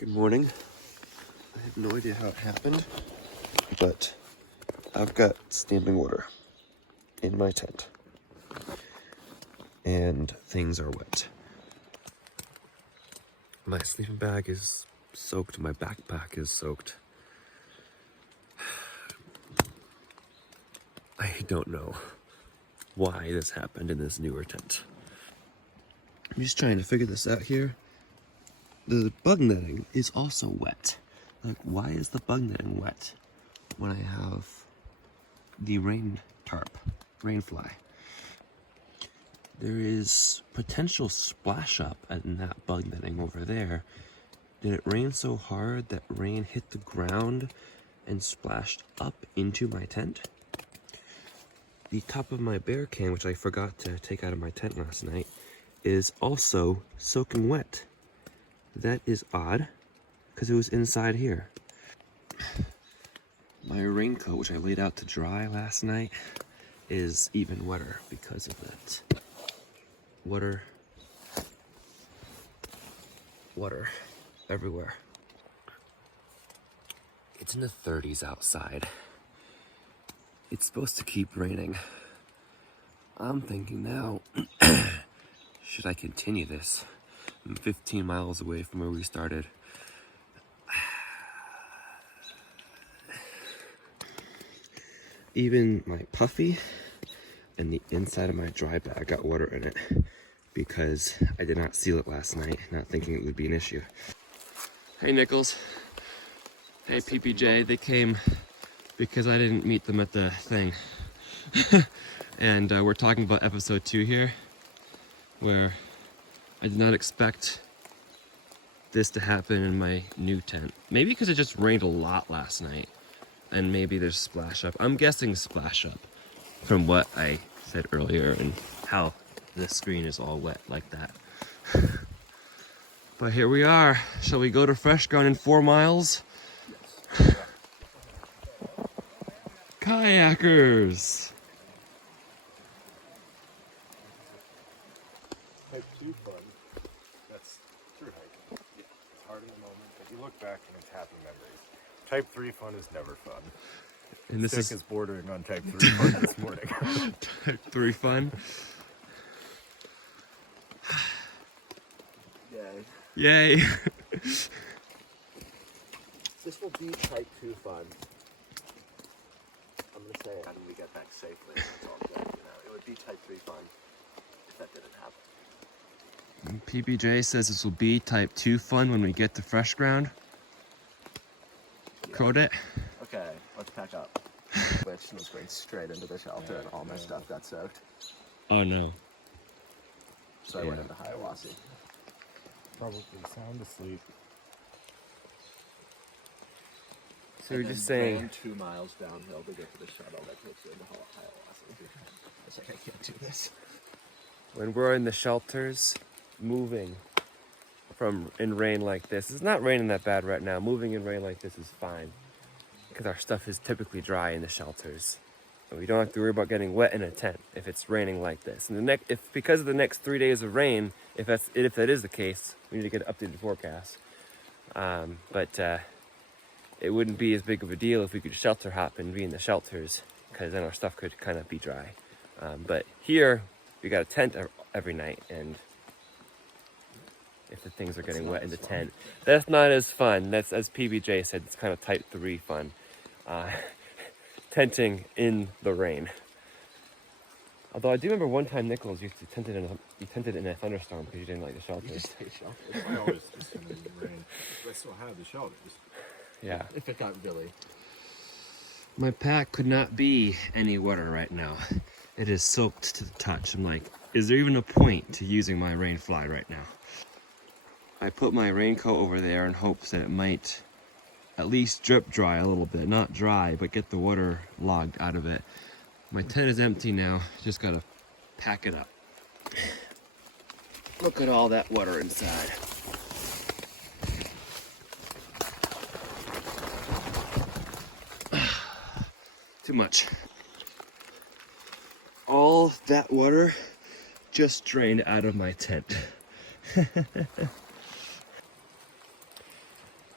Good morning. I have no idea how it happened, but I've got standing water in my tent and things are wet. My sleeping bag is soaked, my backpack is soaked. I don't know why this happened in this newer tent. I'm just trying to figure this out here. The bug netting is also wet. Like, why is the bug netting wet when I have the rain tarp, rain fly? There is potential splash up in that bug netting over there. Did it rain so hard that rain hit the ground and splashed up into my tent? The top of my bear can, which I forgot to take out of my tent last night, is also soaking wet. That is odd, because it was inside here. My raincoat, which I laid out to dry last night, is even wetter because of that. Water everywhere. It's in the 30s outside. It's supposed to keep raining. I'm thinking now, should I continue this? I'm 15 miles away from where we started. Even my puffy and the inside of my dry bag got water in it because I did not seal it last night, not thinking it would be an issue. Hey Nichols. Hey PPJ, they came because I didn't meet them at the thing. And we're talking about episode 2 here, where I did not expect this to happen in my new tent. Maybe because it just rained a lot last night, and maybe there's splash up. I'm guessing splash up from what I said earlier and how the screen is all wet like that. But here we are. Shall we go to fresh ground in 4 miles? Yes. Kayakers! Type 2 fun, that's through hiking. It's hard in the moment, but you look back and it's happy memories. Type 3 fun is never fun. And this is bordering on type 3 fun this morning. Type 3 fun? Yay. Yay! This will be type 2 fun. I'm gonna say it. How do we get back safely? That's all good, you know. It would be type 3 fun if that didn't happen. PBJ says this will be type 2 fun when we get to fresh ground. Yeah. Code it. Okay, let's pack up. Which was going straight into the shelter and all my stuff got soaked. Oh no. So I went into Hiawassee. Probably sound asleep. So you're just saying... ran 2 miles downhill to get to the shuttle that takes you into Hiawassee. I was like, I can't do this. When we're in the shelters, moving in rain like this, it's not raining that bad right now. Moving in rain like this is fine because our stuff is typically dry in the shelters. And we don't have to worry about getting wet in a tent if it's raining like this. And because of the next 3 days of rain, if that is the case, we need to get an updated forecast. But it wouldn't be as big of a deal if we could shelter hop and be in the shelters, because then our stuff could kind of be dry. But here, we got a tent every night, and if the things are getting wet in the tent, that's not as fun. That's, as PBJ said, it's kind of type 3 fun. Tenting in the rain. Although I do remember one time Nichols used to tented in a thunderstorm because you didn't like the shelters. I always assumed it would rain. I still have the shelters. Yeah. If it got really... My pack could not be any wetter right now. It is soaked to the touch. I'm like, is there even a point to using my rain fly right now? I put my raincoat over there in hopes that it might at least drip dry a little bit. Not dry, but get the water logged out of it. My tent is empty now. Just gotta pack it up. Look at all that water inside. Too much. All that water just drained out of my tent.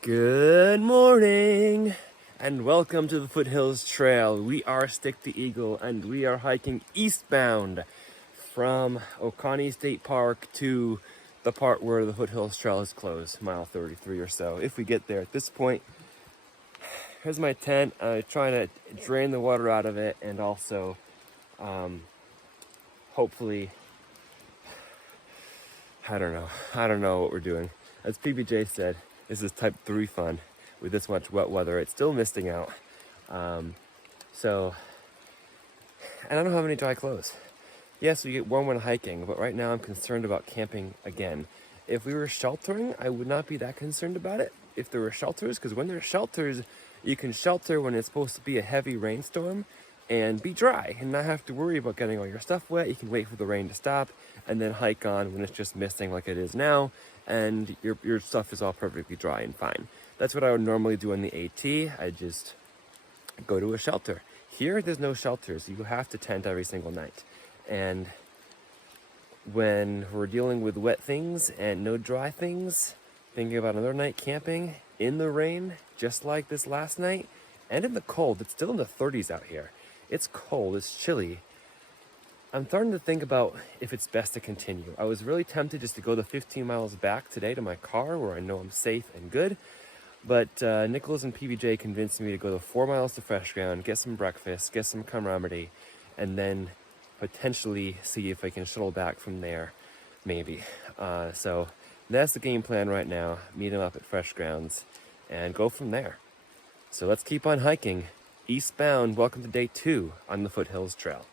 Good morning and welcome to the Foothills Trail. We are Stick the Eagle and we are hiking eastbound from Oconee State Park to the part where the Foothills Trail is closed, mile 33 or so. If we get there at this point, here's my tent. I'm trying to drain the water out of it and also hopefully, I don't know what we're doing. As PBJ said, this is type 3 fun. With this much wet weather, it's still misting out. And I don't have any dry clothes. Yes, we get warm when hiking, but right now I'm concerned about camping again. If we were sheltering, I would not be that concerned about it. If there were shelters, because when there's shelters, you can shelter when it's supposed to be a heavy rainstorm and be dry and not have to worry about getting all your stuff wet. You can wait for the rain to stop and then hike on when it's just misting like it is now, and your stuff is all perfectly dry and fine. That's what I would normally do on the AT. I just go to a shelter. Here, there's no shelters. You have to tent every single night. And when we're dealing with wet things and no dry things, thinking about another night camping in the rain, just like this last night, and in the cold. It's still in the 30s out here. It's cold, it's chilly. I'm starting to think about if it's best to continue. I was really tempted just to go the 15 miles back today to my car where I know I'm safe and good. But Nicholas and PBJ convinced me to go the 4 miles to fresh ground, get some breakfast, get some camaraderie, and then potentially see if I can shuttle back from there, maybe. So that's the game plan right now. Meet them up at Fresh Grounds and go from there. So let's keep on hiking eastbound. Welcome to day 2 on the Foothills Trail.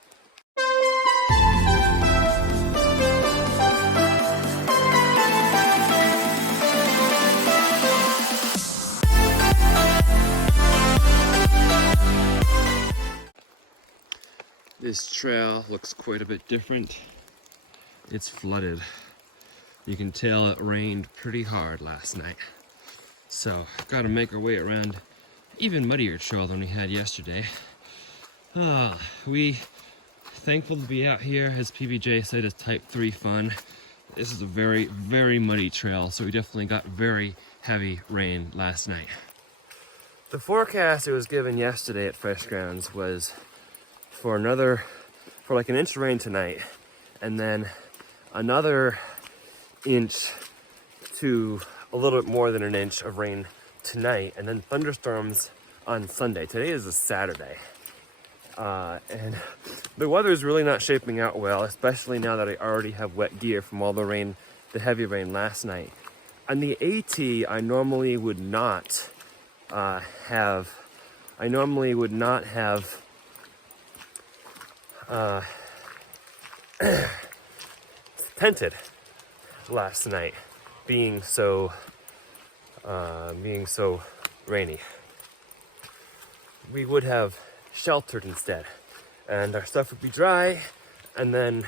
This trail looks quite a bit different. It's flooded. You can tell it rained pretty hard last night. So I've got to make our way around even muddier trail than we had yesterday. We thankful to be out here. As PBJ said, it's type 3 fun. This is a very, very muddy trail, so we definitely got very heavy rain last night. The forecast that was given yesterday at Fresh Grounds was for like an inch of rain tonight, and then another inch to a little bit more than an inch of rain tonight, and then thunderstorms on Sunday. Today is a Saturday. And the weather is really not shaping out well, especially now that I already have wet gear from all the rain, the heavy rain last night. On the AT, I normally would not have tented last night, being so rainy. We would have sheltered instead, and our stuff would be dry, and then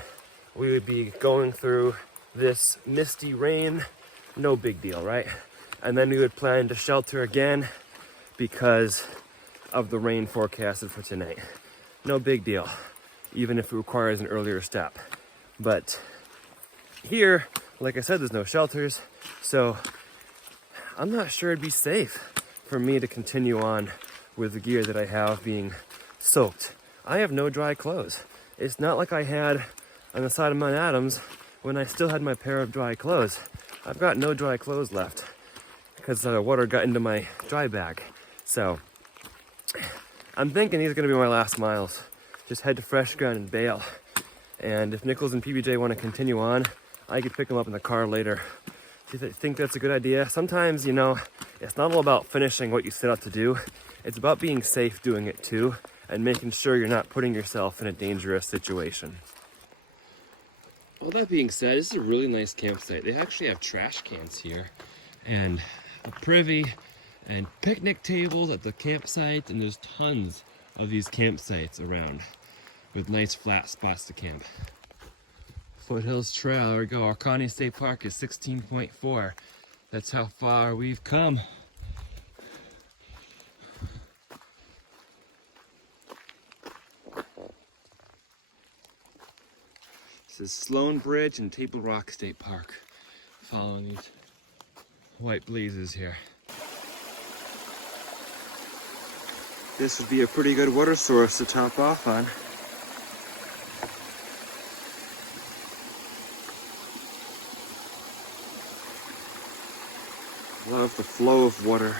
we would be going through this misty rain. No big deal, right? And then we would plan to shelter again because of the rain forecasted for tonight. No big deal, even if it requires an earlier step. But here, like I said, there's no shelters, so I'm not sure it'd be safe for me to continue on with the gear that I have being soaked. I have no dry clothes. It's not like I had on the side of Mount Adams when I still had my pair of dry clothes. I've got no dry clothes left because the water got into my dry bag. So I'm thinking these are going to be my last miles. Just head to Fresh Ground and bail. And if Nichols and PBJ want to continue on, I could pick them up in the car later. Do you think that's a good idea? Sometimes, it's not all about finishing what you set out to do. It's about being safe doing it too, and making sure you're not putting yourself in a dangerous situation. All that being said, this is a really nice campsite. They actually have trash cans here, and a privy, and picnic tables at the campsite, and there's tons of these campsites around with nice flat spots to camp. Foothills Trail, there we go. Oconee State Park is 16.4. That's how far we've come. This is Sloan Bridge and Table Rock State Park. Following these white blazes here. this would be a pretty good water source to top off on. Love the flow of water.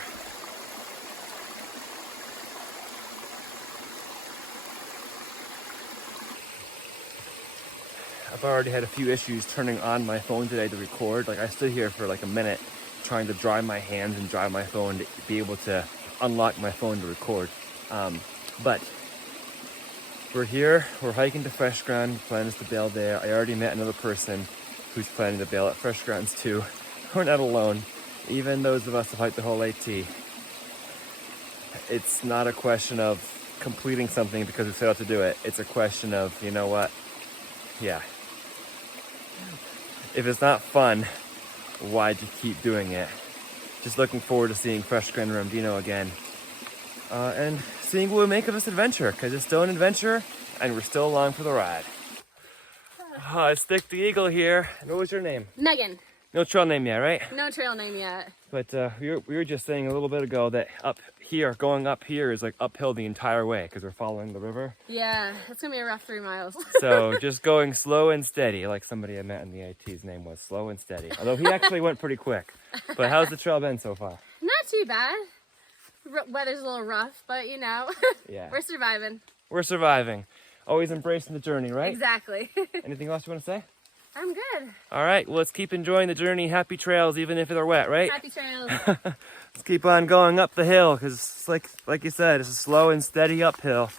I've already had a few issues turning on my phone today to record. Like I stood here for like a minute trying to dry my hands and dry my phone to be able to unlock my phone to record. But we're here, we're hiking to Fresh Ground, plan is to bail there. I already met another person who's planning to bail at Fresh Grounds too. We're not alone. Even those of us who hike the whole AT, it's not a question of completing something because we set out to do it. It's a question of, you know what? Yeah. If it's not fun, why'd you keep doing it? Just looking forward to seeing Fresh Ground Ramdino again. And seeing what we make of this adventure, because it's still an adventure and we're still along for the ride. It's Stick the Eagle here. And what was your name? Megan. No trail name yet, right? No trail name yet. But we were just saying a little bit ago that going up here is like uphill the entire way because we're following the river. Yeah, it's gonna be a rough 3 miles. So just going slow and steady, like somebody I met in the AT's name was, Slow and Steady. Although he actually went pretty quick. But how's the trail been so far? Not too bad. Weather's a little rough, but you know, Yeah. we're surviving. We're surviving. Always embracing the journey, right? Exactly. Anything else you want to say? I'm good. All right, well, let's keep enjoying the journey. Happy trails, even if they're wet, right? Happy trails. Let's keep on going up the hill, because like you said, it's a slow and steady uphill.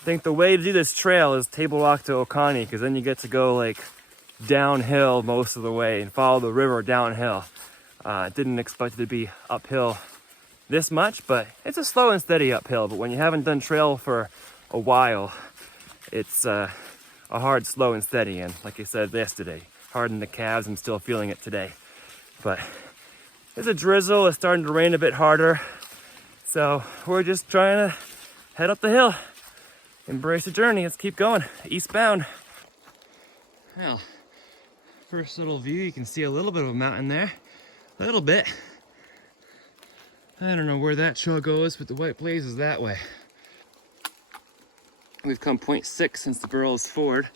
I think the way to do this trail is Table Rock to Oconee, because then you get to go like downhill most of the way and follow the river downhill. Didn't expect it to be uphill this much, but it's a slow and steady uphill. But when you haven't done trail for a while, it's a hard, slow, and steady. And like I said yesterday, hard in the calves. I'm still feeling it today. But there's a drizzle. It's starting to rain a bit harder. So we're just trying to head up the hill. Embrace the journey. Let's keep going. Eastbound. Well, first little view, you can see a little bit of a mountain there. A little bit. I don't know where that trail goes, but the White Blaze is that way. We've come 0.6 since the Burroughs Ford.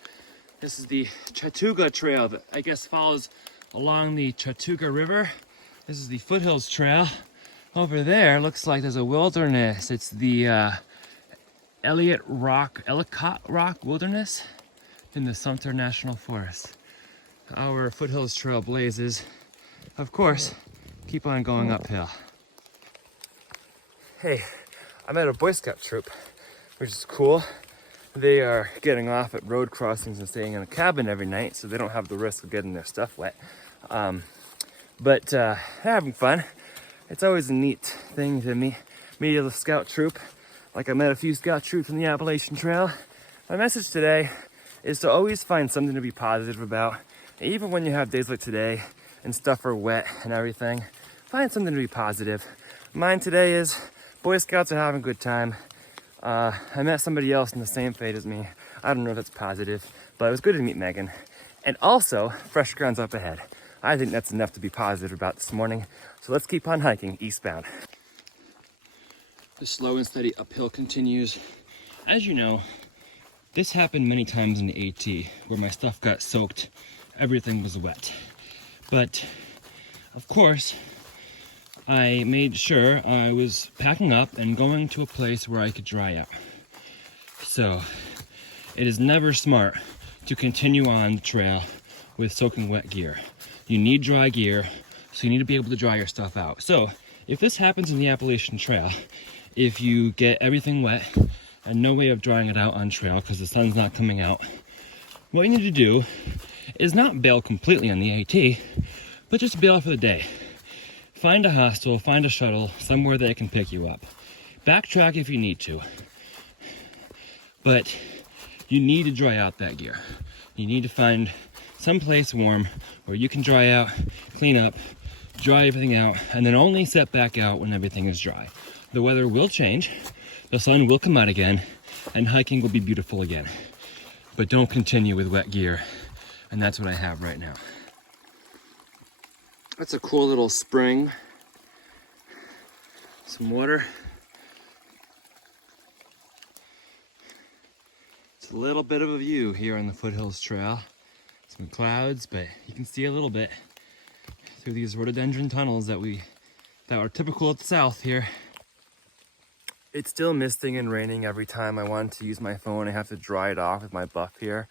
This is the Chattooga Trail that I guess follows along the Chattooga River. This is the Foothills Trail. Over there looks like there's a wilderness. It's the Ellicott Rock Wilderness in the Sumter National Forest. Our Foothills Trail blazes, of course, keep on going uphill. Hey, I'm at a Boy Scout troop, which is cool. They are getting off at road crossings and staying in a cabin every night, so they don't have the risk of getting their stuff wet. But they're having fun. It's always a neat thing to meet a scout troop. Like I met a few scout troops on the Appalachian Trail. My message today is to always find something to be positive about. Even when you have days like today and stuff are wet and everything, find something to be positive. Mine today is Boy Scouts are having a good time. I met somebody else in the same fate as me. I don't know if that's positive, but it was good to meet Megan. And also, Fresh Ground's up ahead. I think that's enough to be positive about this morning. So let's keep on hiking eastbound. The slow and steady uphill continues. As you know, this happened many times in the AT where my stuff got soaked, everything was wet. But of course, I made sure I was packing up and going to a place where I could dry out. So it is never smart to continue on the trail with soaking wet gear. You need dry gear, so you need to be able to dry your stuff out. So if this happens in the Appalachian Trail, if you get everything wet and no way of drying it out on trail because the sun's not coming out, what you need to do is not bail completely on the AT, but just bail for the day. Find a hostel, find a shuttle, somewhere that can pick you up. Backtrack if you need to. But you need to dry out that gear. You need to find someplace warm where you can dry out, clean up, dry everything out, and then only set back out when everything is dry. The weather will change, the sun will come out again, and hiking will be beautiful again. But don't continue with wet gear, and that's what I have right now. That's a cool little spring. Some water. It's a little bit of a view here on the Foothills Trail. Some clouds, but you can see a little bit through these rhododendron tunnels that are typical of the south here. It's still misting and raining every time I want to use my phone. I have to dry it off with my buff here,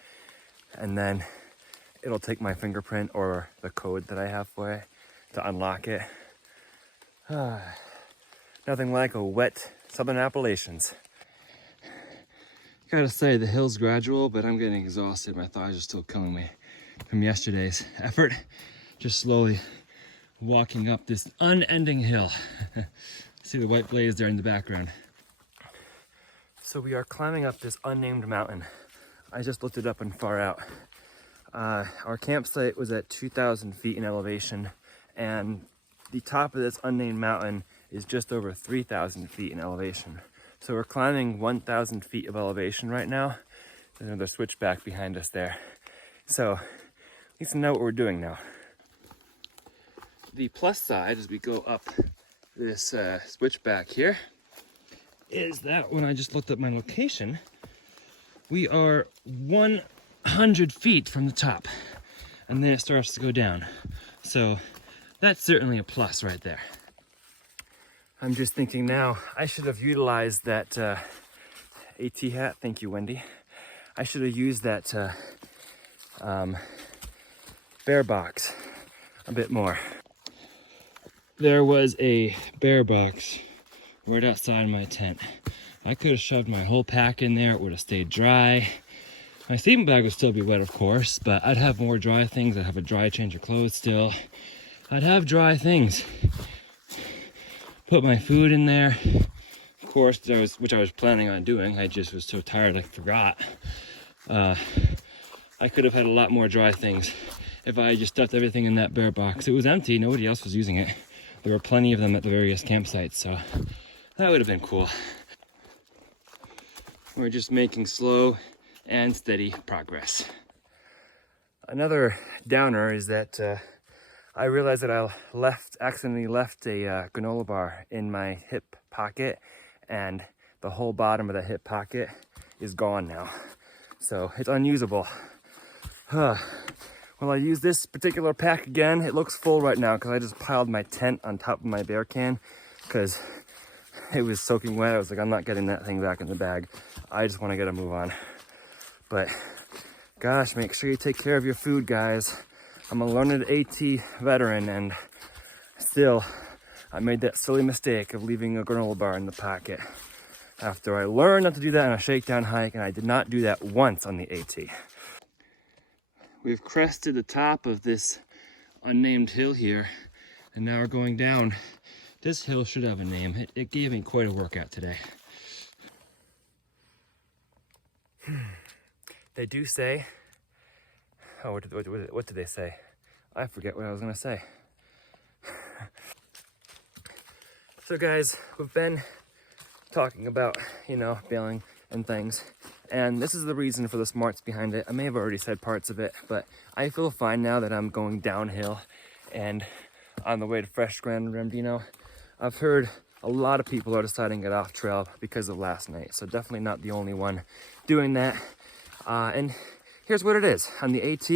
and then it'll take my fingerprint or the code that I have for it to unlock it. Nothing like a wet Southern Appalachians. Gotta say, the hill's gradual, but I'm getting exhausted. My thighs are still killing me from yesterday's effort. Just slowly walking up this unending hill. See the white blaze there in the background. So we are climbing up this unnamed mountain. I just looked it up and far out. Our campsite was at 2,000 feet in elevation, and the top of this unnamed mountain is just over 3,000 feet in elevation. So we're climbing 1,000 feet of elevation right now. There's another switchback behind us there. So at least know what we're doing now. The plus side as we go up this switchback here is that when I just looked at my location, we are 100 feet from the top, and then it starts to go down. So that's certainly a plus right there. I'm just thinking now, I should have utilized that AT hat. Thank you, Wendy. I should have used that bear box a bit more. There was a bear box right outside my tent. I could have shoved my whole pack in there. It would have stayed dry. My sleeping bag would still be wet, of course, but I'd have more dry things. I'd have a dry change of clothes still. I'd have dry things. Put my food in there, of course, which I was planning on doing. I just was so tired I forgot. I could have had a lot more dry things if I just stuffed everything in that bear box. It was empty, nobody else was using it. There were plenty of them at the various campsites, so that would have been cool. We're just making slow and steady progress. Another downer is that I realized that I accidentally left a granola bar in my hip pocket, and the whole bottom of the hip pocket is gone now. So it's unusable. Well, I use this particular pack again. It looks full right now because I just piled my tent on top of my bear can because it was soaking wet. I was like, I'm not getting that thing back in the bag. I just want to get a move on. But gosh, make sure you take care of your food, guys. I'm a learned AT veteran, and still, I made that silly mistake of leaving a granola bar in the pocket after I learned not to do that on a shakedown hike, and I did not do that once on the AT. We've crested the top of this unnamed hill here, and now we're going down. This hill should have a name. It gave me quite a workout today. They do say, oh, what did they say? I forget what I was gonna say. So guys, we've been talking about, bailing and things, and this is the reason for the smarts behind it. I may have already said parts of it, but I feel fine now that I'm going downhill and on the way to Fresh Grand Remdino. I've heard a lot of people are deciding to get off trail because of last night, so definitely not the only one doing that. And here's what it is. On the AT,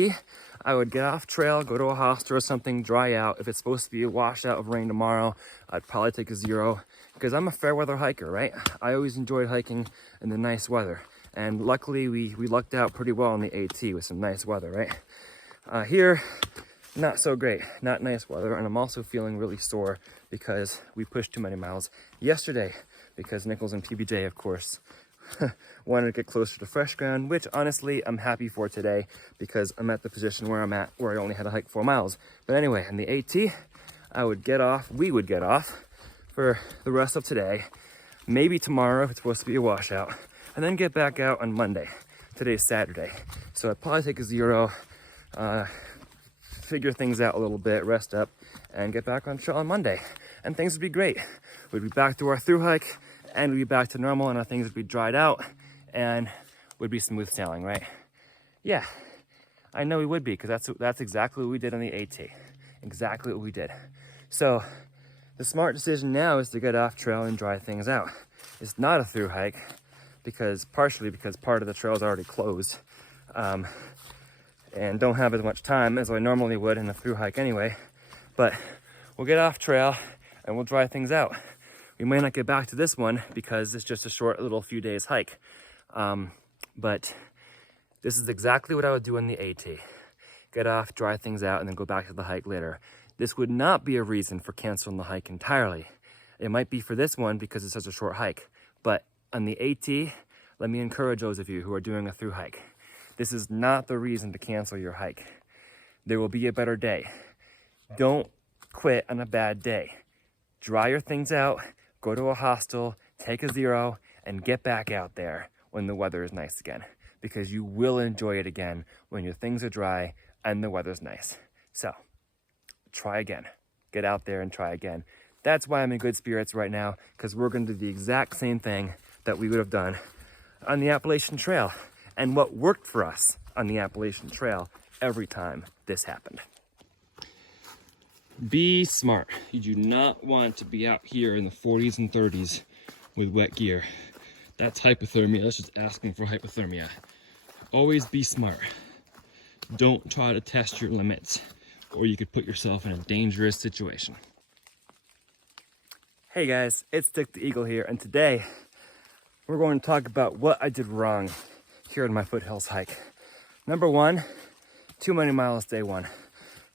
I would get off trail, go to a hostel or something, dry out. If it's supposed to be a washout of rain tomorrow, I'd probably take a 0 because I'm a fair weather hiker, right? I always enjoyed hiking in the nice weather. And luckily, we lucked out pretty well on the AT with some nice weather, right? Here, not so great, not nice weather. And I'm also feeling really sore because we pushed too many miles yesterday because Nichols and PBJ, of course, wanted to get closer to fresh ground, which honestly I'm happy for today because I'm at the position where I'm at, where I only had to hike 4 miles. But anyway, on the AT, we would get off for the rest of today, maybe tomorrow if it's supposed to be a washout, and then get back out on Monday. Today's Saturday. So I'd probably take a 0, figure things out a little bit, rest up, and get back on trail on Monday. And things would be great. We'd be back to our thru hike, and we'd be back to normal, and our things would be dried out, and would be smooth sailing, right? Yeah, I know we would be, because that's exactly what we did on the AT. Exactly what we did. So the smart decision now is to get off trail and dry things out. It's not a thru hike, partially because part of the trail is already closed, and don't have as much time as I normally would in a thru hike anyway. But we'll get off trail and we'll dry things out. We may not get back to this one because it's just a short little few days hike. But this is exactly what I would do on the AT. Get off, dry things out, and then go back to the hike later. This would not be a reason for canceling the hike entirely. It might be for this one because it's such a short hike. But on the AT, let me encourage those of you who are doing a thru hike. This is not the reason to cancel your hike. There will be a better day. Don't quit on a bad day. Dry your things out, go to a hostel, take a zero, and get back out there when the weather is nice again. Because you will enjoy it again when your things are dry and the weather's nice. So, try again. Get out there and try again. That's why I'm in good spirits right now, because we're going to do the exact same thing that we would have done on the Appalachian Trail, and what worked for us on the Appalachian Trail every time this happened. Be smart. You do not want to be out here in the 40s and 30s with wet gear. That's hypothermia. That's just asking for hypothermia. Always be smart. Don't try to test your limits, or you could put yourself in a dangerous situation. Hey guys, it's Dick the Eagle here, and today we're going to talk about what I did wrong here on my Foothills hike. Number one, too many miles day one.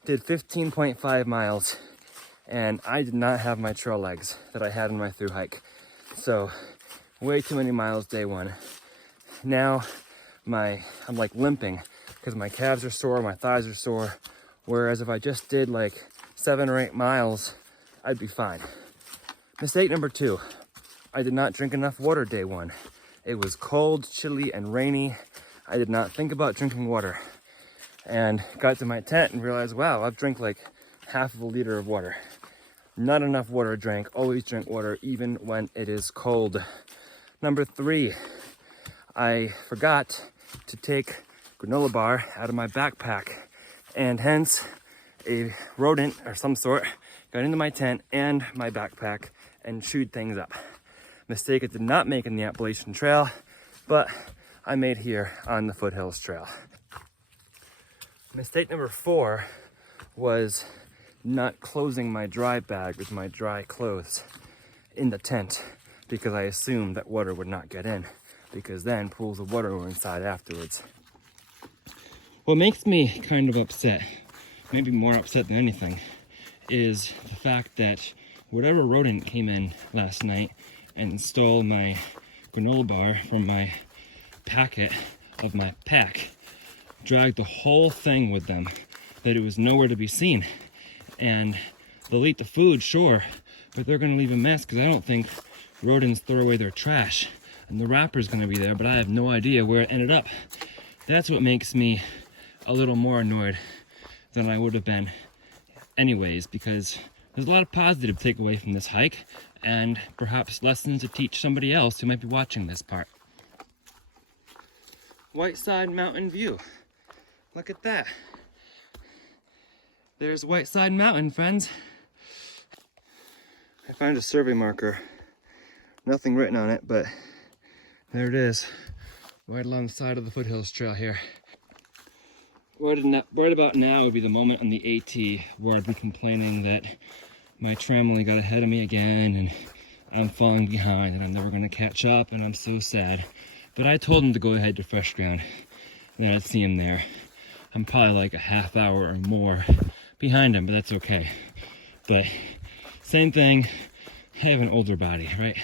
Did 15.5 miles, and I did not have my trail legs that I had on my thru hike. So, way too many miles day one. Now, I'm like limping because my calves are sore, my thighs are sore. Whereas if I just did like 7 or 8 miles, I'd be fine. Mistake number two, I did not drink enough water day one. It was cold, chilly, and rainy. I did not think about drinking water. And got to my tent and realized, wow, I've drank like half of a liter of water. Not enough water drank. Always drink water, even when it is cold. Number three, I forgot to take granola bar out of my backpack, and hence a rodent or some sort got into my tent and my backpack and chewed things up. Mistake I did not make in the Appalachian Trail, but I made here on the Foothills Trail. Mistake number four was not closing my dry bag with my dry clothes in the tent because I assumed that water would not get in, because then pools of water were inside afterwards. What makes me kind of upset, maybe more upset than anything, is the fact that whatever rodent came in last night and stole my granola bar from my packet of my pack dragged the whole thing with them, that it was nowhere to be seen. And they'll eat the food, sure, but they're gonna leave a mess because I don't think rodents throw away their trash. And the wrapper's gonna be there, but I have no idea where it ended up. That's what makes me a little more annoyed than I would have been anyways, because there's a lot of positive takeaway from this hike, and perhaps lessons to teach somebody else who might be watching this part. Whiteside Mountain view. Look at that. There's Whiteside Mountain, friends. I found a survey marker. Nothing written on it, but there it is. Right along the side of the Foothills Trail here. Right about now would be the moment on the AT where I'd be complaining that my tramline got ahead of me again and I'm falling behind and I'm never gonna catch up and I'm so sad. But I told him to go ahead to fresh ground and then I'd see him there. I'm probably like a half hour or more behind him, but that's okay. But same thing, I have an older body, right?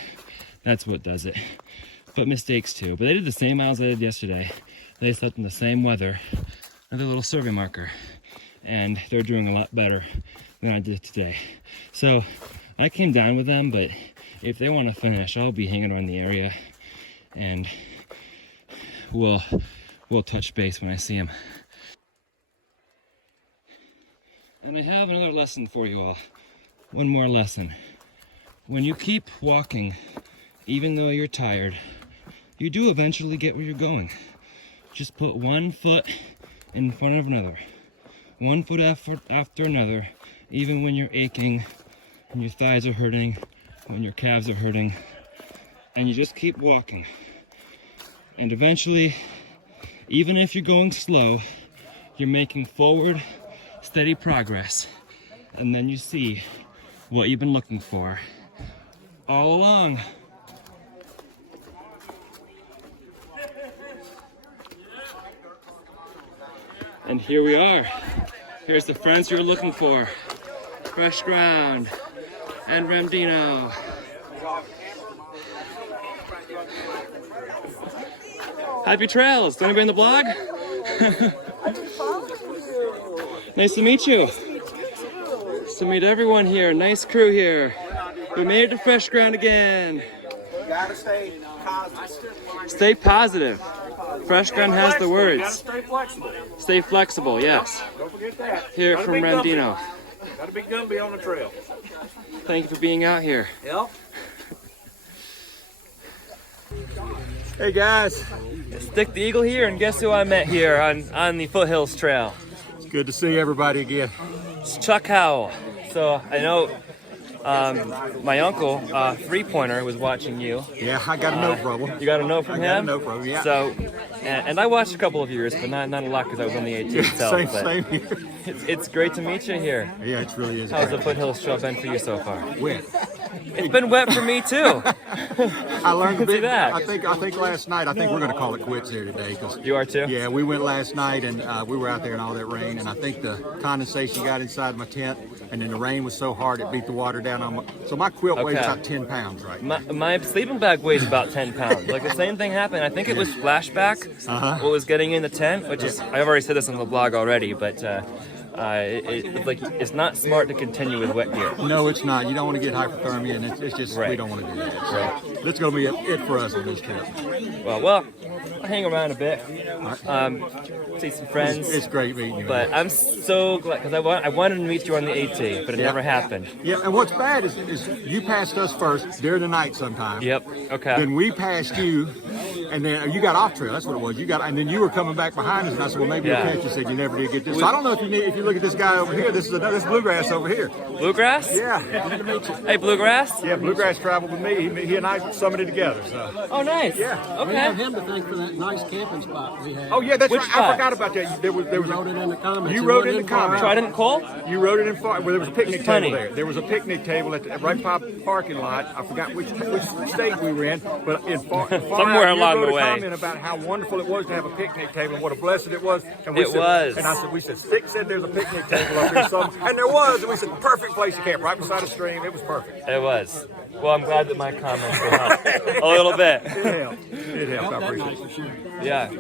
That's what does it. But mistakes too. But they did the same miles I did yesterday. They slept in the same weather, another little survey marker, and they're doing a lot better than I did today. So I came down with them, but if they want to finish, I'll be hanging around the area and we'll touch base when I see them. And I have another lesson for you all. One more lesson. When you keep walking, even though you're tired, you do eventually get where you're going. Just put one foot in front of another. One foot after another, even when you're aching, when your thighs are hurting, when your calves are hurting. And you just keep walking. And eventually, even if you're going slow, you're making forward, steady progress. And then you see what you've been looking for all along. And here we are. Here's the friends you're looking for. Fresh Ground and Ramdino. Happy trails. Is anybody in the blog? Nice to meet you. Nice to meet everyone here. Nice crew here. We made it to Fresh Ground again. You gotta stay positive. Stay positive. Fresh Ground has the words. Stay flexible. Stay flexible, yes. Don't forget that. Here from Ramdino. Got a big Gumby on the trail. Thank you for being out here. Yep. Hey guys. Stick the Eagle here, and guess who I met here on the Foothills Trail? It's good to see everybody again. It's Chuck Howell. So I know my uncle, three-pointer, was watching you. Yeah, I got a note from him. You got a note from him? I got a note from him, yeah. So, and I watched a couple of yours, but not a lot because I was on the AT itself. Same here. It's great to meet you here. Yeah, it really is. How's the Foothills Trail been for you so far? Wet. It's been wet for me too. I learned a See bit. that. I think last night. I think we're going to call it quits here today. Cause, You are too? yeah, we went last night and we were out there in all that rain, and I think the condensation got inside my tent, and then the rain was so hard it beat the water down on my. So my quilt weighs Okay. about 10 pounds right now. My sleeping bag weighs about 10 pounds. Like the same thing happened. I think it was splashback. What was getting in the tent, which is I've already said this on the blog already, but it's not smart to continue with wet gear. No, it's not. You don't want to get hypothermia, and it's just we Right. don't want to do that. So that's going to be it for us on this trip. Well, I'll hang around a bit, see some friends. It's great meeting you. But I'm so glad because I wanted to meet you on the AT, but it never happened. Yeah, and what's bad is you passed us first during the night sometime. Yep. Okay. Then we passed you, and then you got off trail. That's what it was. And then you were coming back behind us, and I said, well, maybe Yeah. you'll catch. You said you never did get this. So I don't know if you look at this guy over here. This is bluegrass over here. Bluegrass? Yeah. Good to meet you. Hey, Bluegrass? Yeah, bluegrass traveled with me. He and I summited together. So. Oh, nice. Yeah. We have Okay. him to thank for that nice camping spot we had. Oh yeah, that's Which right. spot? I forgot about that. There was wrote it in the comments. You It wrote it wasn't in the far comments. out. Trident Cole? You wrote it in far where there was a picnic It's table funny. there. There was a picnic table at the, right by the parking lot. I forgot which state we were in, but in far Somewhere out, along you wrote the a way. comment about how wonderful it was to have a picnic table and what a blessed it was. And we It said, was. And I said, we said, Stick said there's a picnic table up here somewhere, and there was. And we said, perfect place to camp, right beside a stream. It was perfect. It was. Well, I'm glad that my comments will help a little bit. It helped. It helped. I appreciate it. Yeah.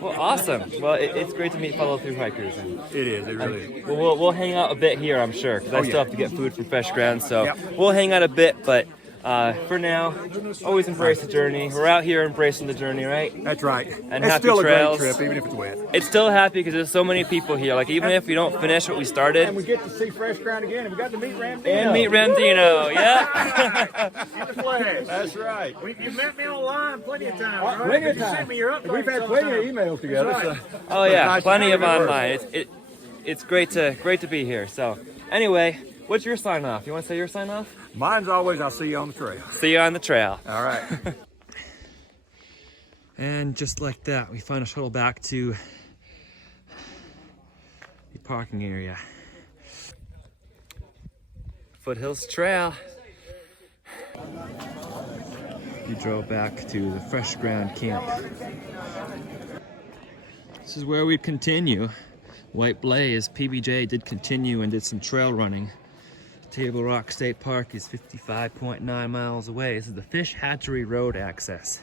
Well, awesome. Well, it's great to meet fellow thru hikers. And It is. It really is. well, we'll hang out a bit here, I'm sure, because I still yeah. have to get food from Fresh Ground. So Yep. we'll hang out a bit, but for now, always embrace the journey. We're out here embracing the journey, right? That's right. And it's happy still trails. a great trip, even if it's wet. It's still happy because there's so many people here. Like even if we don't finish what we started, And we get to see Fresh Ground again, and we got to meet Ramdino. and meet Ramdino, yeah. In the flesh. That's right. You met me online plenty of times, right? Plenty of You sent times. me your updates We've had all the plenty of time. emails together. That's right. So. Oh yeah, Nice to plenty see of you in work. online. It's great to be here. So anyway, what's your sign off? You want to say your sign off? Mine's always, I'll see you on the trail. See you on the trail. All right. And just like that, we find a shuttle back to the parking area. Foothills Trail. We drove back to the Fresh Ground camp. This is where we continue. White Blaze, PBJ did continue and did some trail running. Table Rock State Park is 55.9 miles away. This is the Fish Hatchery Road access.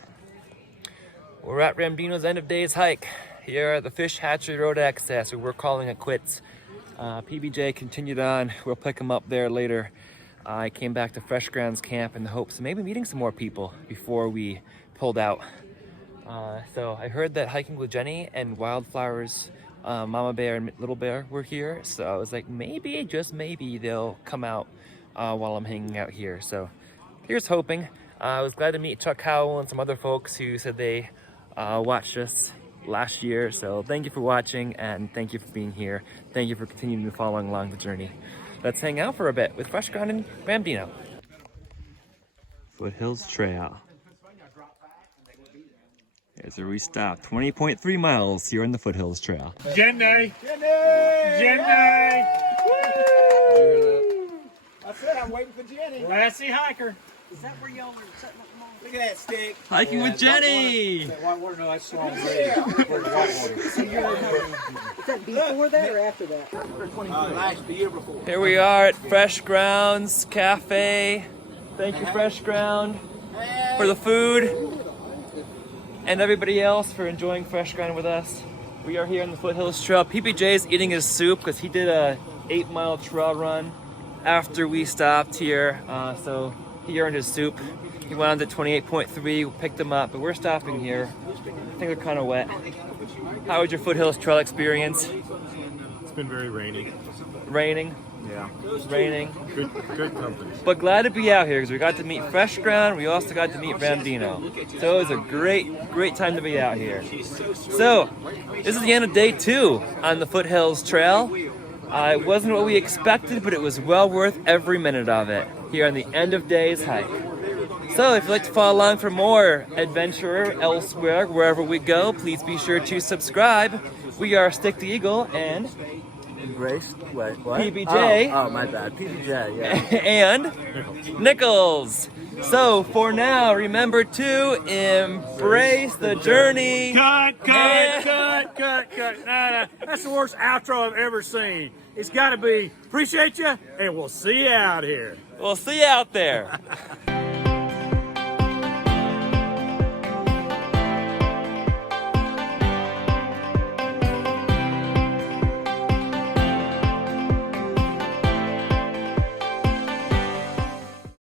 We're at Ramdino's end of days hike here at the Fish Hatchery Road access. We're calling it quits. PBJ continued on. We'll pick him up there later. I came back to Fresh Grounds camp in the hopes of maybe meeting some more people before we pulled out. So I heard that Hiking with Jenny and Wildflowers, Mama Bear and Little Bear were here. So I was like, maybe, just maybe, they'll come out while I'm hanging out here. So here's hoping. I was glad to meet Chuck Howell and some other folks who said they watched us last year. So thank you for watching and thank you for being here. Thank you for continuing to follow along the journey. Let's hang out for a bit with Fresh Ground and Ramdino. Foothills Trail. Here's where we stop. 20.3 miles here on the Foothills Trail. Jenny! Jenny! I said I'm waiting for Jenny. Lassie hiker. Is that where y'all were setting up the mall? Look at that stick. Hiking with Jenny! Whitewater, no, that's Swan Grave. Is that before that or after that? Last, the year before. Here we are at Fresh Grounds Cafe. Thank you, Fresh Ground, for the food, and everybody else for enjoying Fresh Ground with us. We are here on the Foothills Trail. PBJ's eating his soup because he did a 8-mile trail run after we stopped here, so he earned his soup. He went on to 28.3, we picked him up, but we're stopping here. I think they're kind of wet. How was your Foothills Trail experience? It's been very rainy. Raining? Yeah. Raining. Good company. But glad to be out here because we got to meet Fresh Ground. We also got to meet Bambino. So it was a great time to be out here. So this is the end of day 2 on the Foothills Trail. It wasn't what we expected, but it was well worth every minute of it here on the end of day's hike. So if you'd like to follow along for more adventure elsewhere, wherever we go, please be sure to subscribe. We are Stick the Eagle and Embrace. Wait, what? PBJ. Oh, my bad. PBJ, yeah. and Nichols. So for now, remember to embrace the journey. Cut. Nah. That's the worst outro I've ever seen. It's got to be, appreciate you, and we'll see you out here. We'll see you out there.